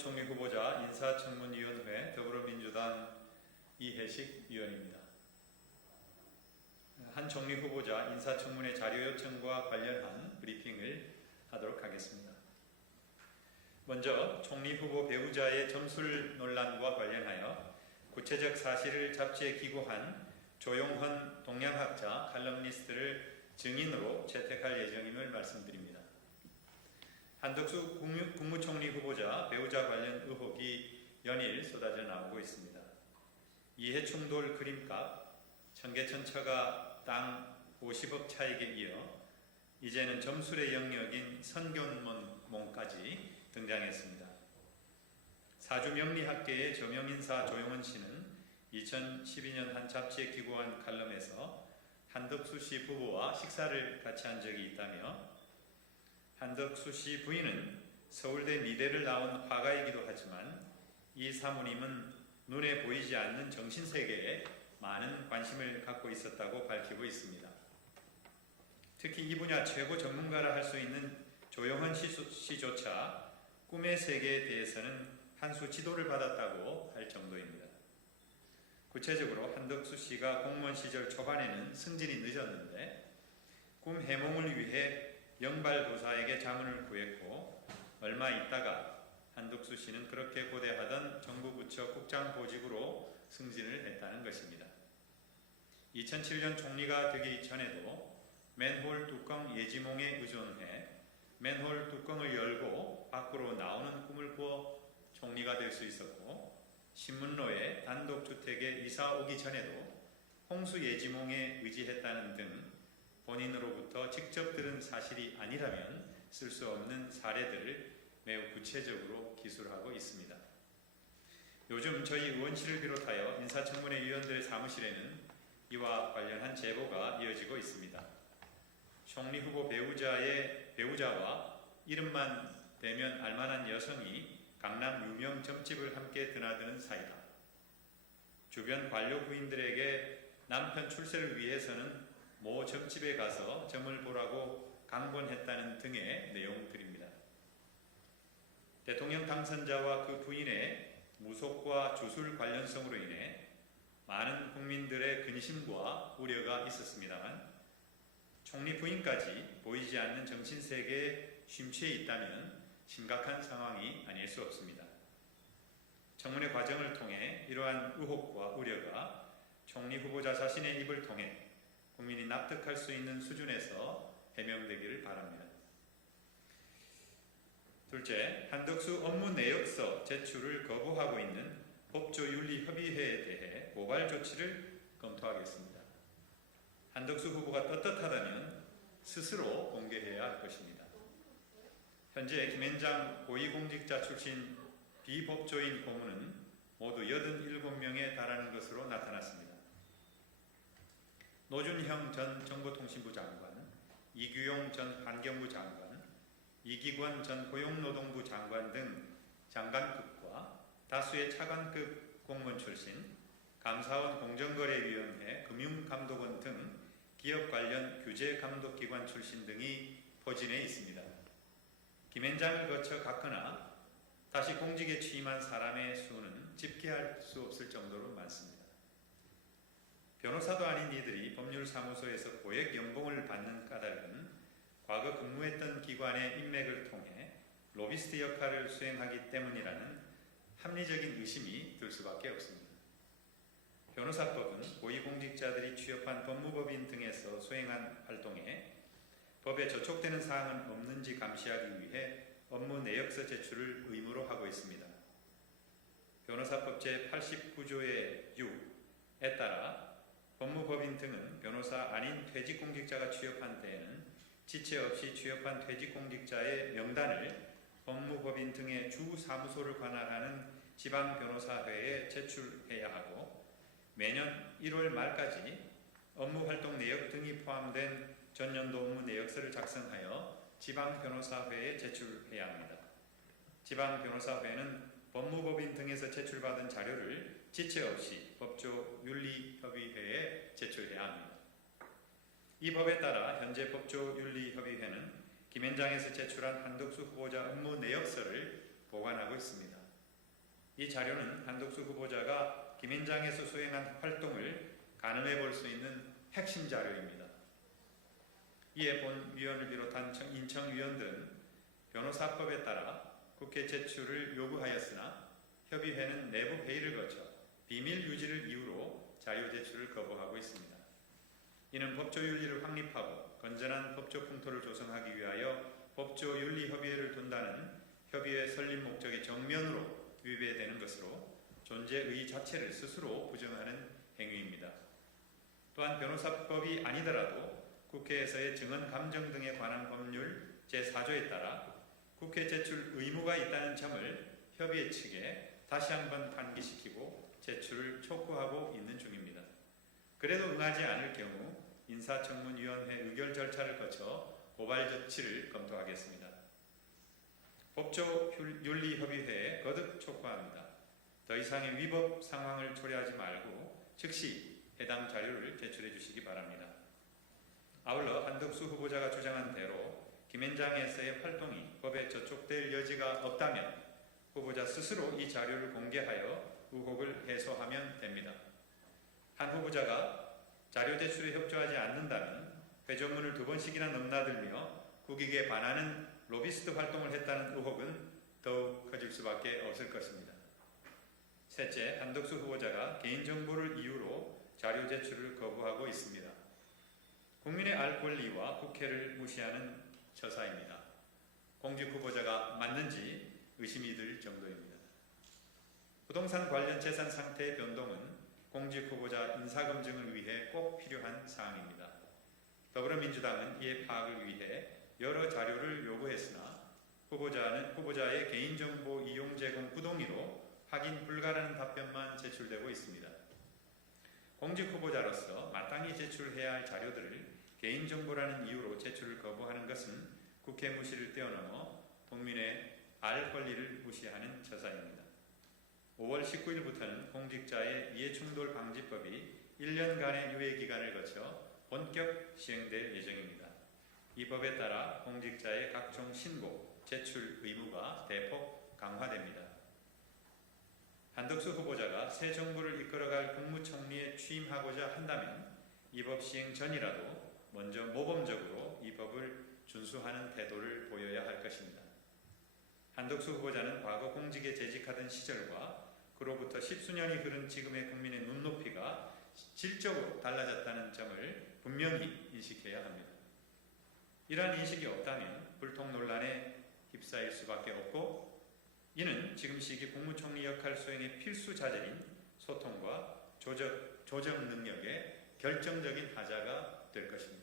국무총리 후보자 인사청문위원회 더불어민주당 이혜식 위원입니다. 한 총리 후보자 인사청문회 자료 요청과 관련한 브리핑을 하도록 하겠습니다. 먼저 총리 후보 배우자의 점술 논란과 관련하여 구체적 사실을 잡지에 기고한 조용헌 동양학자 칼럼니스트를 증인으로 채택할 예정임을 말씀드립니다. 한덕수 국무총리 후보자 배우자 관련 의혹이 연일 쏟아져 나오고 있습니다. 이해충돌 그림값, 청계천처가 땅 50억 차익에 이어 이제는 점술의 영역인 선견문까지 등장했습니다. 사주 명리학계의 저명인사 조용헌 씨는 2012년 한 잡지에 기고한 칼럼에서 한덕수 씨 부부와 식사를 같이 한 적이 있다며 한덕수 씨 부인은 서울대 미대를 나온 화가이기도 하지만 이 사모님은 눈에 보이지 않는 정신세계에 많은 관심을 갖고 있었다고 밝히고 있습니다. 특히 이 분야 최고 전문가라 할 수 있는 조용헌 씨조차 꿈의 세계에 대해서는 한 수 지도를 받았다고 할 정도입니다. 구체적으로 한덕수 씨가 공무원 시절 초반에는 승진이 늦었는데 꿈 해몽을 위해 영발도사에게 자문을 구했고 얼마 있다가 한덕수 씨는 그렇게 고대하던 정부 부처 국장보직으로 승진을 했다는 것입니다. 2007년 총리가 되기 전에도 맨홀 뚜껑 예지몽에 의존해 맨홀 뚜껑을 열고 밖으로 나오는 꿈을 꾸어 총리가 될 수 있었고 신문로에 단독주택에 이사 오기 전에도 홍수 예지몽에 의지했다는 등 본인으로부터 직접 들은 사실이 아니라면 쓸 수 없는 사례들을 매우 구체적으로 기술하고 있습니다. 요즘 저희 의원실을 비롯하여 인사청문회 위원들 사무실에는 이와 관련한 제보가 이어지고 있습니다. 총리 후보 배우자와 이름만 대면 알만한 여성이 강남 유명 점집을 함께 드나드는 사이다. 주변 관료 부인들에게 남편 출세를 위해서는 모 점집에 가서 점을 보라고 강권했다는 등의 내용들입니다. 대통령 당선자와 그 부인의 무속과 주술 관련성으로 인해 많은 국민들의 근심과 우려가 있었습니다만 총리 부인까지 보이지 않는 정신세계에 심취해 있다면 심각한 상황이 아닐 수 없습니다. 청문회 과정을 통해 이러한 의혹과 우려가 총리 후보자 자신의 입을 통해 국민이 납득할 수 있는 수준에서 해명되기를 바랍니다. 둘째, 한덕수 업무 내역서 제출을 거부하고 있는 법조윤리협의회에 대해 고발 조치를 검토하겠습니다. 한덕수 후보가 떳떳하다면 스스로 공개해야 할 것입니다. 현재 김앤장 고위공직자 출신 비법조인 고문은 모두 87명에 달하는 것으로 나타났습니다. 노준형 전 정보통신부 장관, 이규용 전 환경부 장관, 이기권 전 고용노동부 장관 등 장관급과 다수의 차관급 공무원 출신, 감사원 공정거래위원회, 금융감독원 등 기업 관련 규제감독기관 출신 등이 포진해 있습니다. 김앤장을 거쳐 갔거나 다시 공직에 취임한 사람의 수는 집계할 수 없을 정도로 많습니다. 변호사도 아닌 이들이 법률사무소에서 고액 연봉을 받는 까닭은 과거 근무했던 기관의 인맥을 통해 로비스트 역할을 수행하기 때문이라는 합리적인 의심이 들 수밖에 없습니다. 변호사법은 고위공직자들이 취업한 법무법인 등에서 수행한 활동에 법에 저촉되는 사항은 없는지 감시하기 위해 업무 내역서 제출을 의무로 하고 있습니다. 변호사법 제89조의 6에 따라 법무법인 등은 변호사 아닌 퇴직공직자가 취업한 때에는 지체 없이 취업한 퇴직공직자의 명단을 법무법인 등의 주사무소를 관할하는 지방변호사회에 제출해야 하고 매년 1월 말까지 업무활동 내역 등이 포함된 전년도 업무 내역서를 작성하여 지방변호사회에 제출해야 합니다. 지방변호사회는 법무법인 등에서 제출받은 자료를 지체 없이 법조윤리협의회에 제출해야 합니다. 이 법에 따라 현재 법조윤리협의회는 김앤장에서 제출한 한덕수 후보자 업무 내역서를 보관하고 있습니다. 이 자료는 한덕수 후보자가 김앤장에서 수행한 활동을 가늠해 볼 수 있는 핵심 자료입니다. 이에 본 위원을 비롯한 인청 위원들은 변호사법에 따라 국회 제출을 요구하였으나 협의회는 내부 회의를 거쳐 비밀 유지를 이유로 자료 제출을 거부하고 있습니다. 이는 법조윤리를 확립하고 건전한 법조 풍토를 조성하기 위하여 법조윤리협의회를 둔다는 협의회 설립 목적의 정면으로 위배되는 것으로 존재의 자체를 스스로 부정하는 행위입니다. 또한 변호사법이 아니더라도 국회에서의 증언 감정 등에 관한 법률 제4조에 따라 국회 제출 의무가 있다는 점을 협의회 측에 다시 한번 환기시키고 제출을 촉구하고 있는 중입니다. 그래도 응하지 않을 경우 인사청문위원회 의결 절차를 거쳐 고발 조치를 검토하겠습니다. 법조윤리협의회에 거듭 촉구합니다. 더 이상의 위법 상황을 초래하지 말고 즉시 해당 자료를 제출해 주시기 바랍니다. 아울러 한덕수 후보자가 주장한 대로 김앤장에서의 활동이 법에 저촉될 여지가 없다면 후보자 스스로 이 자료를 공개하여 의혹을 해소하면 됩니다. 한 후보자가 자료 제출에 협조하지 않는다면 회조문을 2번씩이나 넘나들며 국익에 반하는 로비스트 활동을 했다는 의혹은 더욱 커질 수밖에 없을 것입니다. 셋째, 한덕수 후보자가 개인정보를 이유로 자료 제출을 거부하고 있습니다. 국민의 알 권리와 국회를 무시하는 처사입니다. 공직 후보자가 맞는지 의심이 들 정도입니다. 부동산 관련 재산 상태의 변동은 공직 후보자 인사검증을 위해 꼭 필요한 사항입니다. 더불어민주당은 이에 파악을 위해 여러 자료를 요구했으나 후보자의 개인정보 이용 제공 부동의로 확인 불가라는 답변만 제출되고 있습니다. 공직 후보자로서 마땅히 제출해야 할 자료들을 개인정보라는 이유로 제출을 거부하는 것은 국회 무시를 뛰어넘어 국민의 알 권리를 무시하는 처사입니다. 5월 19일부터는 공직자의 이해충돌 방지법이 1년간의 유예기간을 거쳐 본격 시행될 예정입니다. 이 법에 따라 공직자의 각종 신고, 제출 의무가 대폭 강화됩니다. 한덕수 후보자가 새 정부를 이끌어갈 국무총리에 취임하고자 한다면 이 법 시행 전이라도 먼저 모범적으로 이 법을 준수하는 태도를 보여야 할 것입니다. 한덕수 후보자는 과거 공직에 재직하던 시절과 그로부터 10수년이 흐른 지금의 국민의 눈높이가 질적으로 달라졌다는 점을 분명히 인식해야 합니다. 이러한 인식이 없다면 불통 논란에 휩싸일 수밖에 없고 이는 지금 시기 국무총리 역할 수행의 필수 자질인 소통과 조정 능력의 결정적인 하자가 될 것입니다.